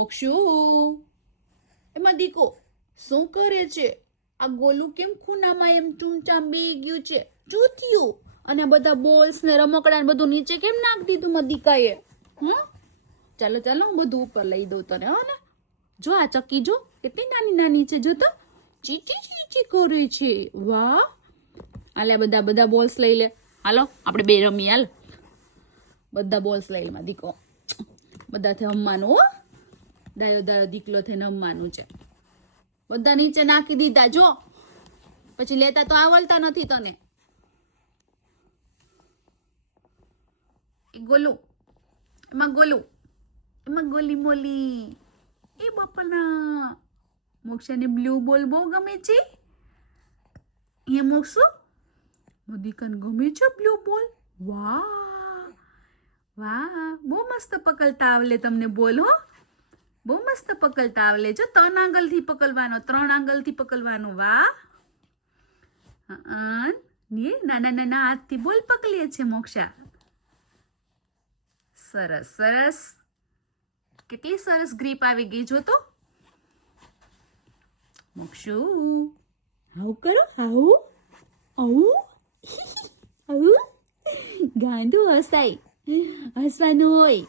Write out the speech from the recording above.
મોક્ષુ એમાં દીકો શું કરે છે? આ ગોલું કેમ ખૂણામાં એમ ચૂમચામ બેહી ગયું છે? ચૂથિયું અને બધા બોલ્સ ને રમકડા ને બધું નીચે કેમ નાખી દીધું મારા દીકાએ? ચાલો ચાલો હું બધું ઉપર લઈ દઉં તને. હો ને જો આ ચક્કી જો કેટલી નાની નાની છે. જો તો ચીચી ચીચી કરે છે. વાહ! હાલે બધા બોલ્સ લઈ લે. હાલો આપણે બે રમી. હાલ બધા બોલ્સ લઈ લે મારા દીકો. બધાથી રમવાનું. હો દાયો દીકલો થઈને રમવાનું છે. બધા નીચે નાખી દીધા. જો પછી લેતા તો આવડતા નથી તને. ગોલું એમાં ગોલું એમાં ગોલી મોલી. એ બાપાના મોક્ષાને બ્લુ બોલ બહુ ગમે છે. એ મોક્ષુ મોદીકન ગમે છે બ્લુ બોલ. વાહ વાહ, બહુ મસ્ત પકડતા આવડે તમને બોલ. હો બહુ મસ્ત પકડતા આવડે. જો 3 આંગળથી પકડવાનો, 3 આંગળથી પકડવાનો. વાહ! ને નાના નાના હાથથી બોલ પકડીએ છે મોક્ષા. સરસ સરસ. કેટલી સરસ ગ્રીપ આવી ગઈ. જો તો મોક્ષુ હાઉ કરો. હાઉ આવું આવું ગાંધું હસાય. હસવાનું હોય.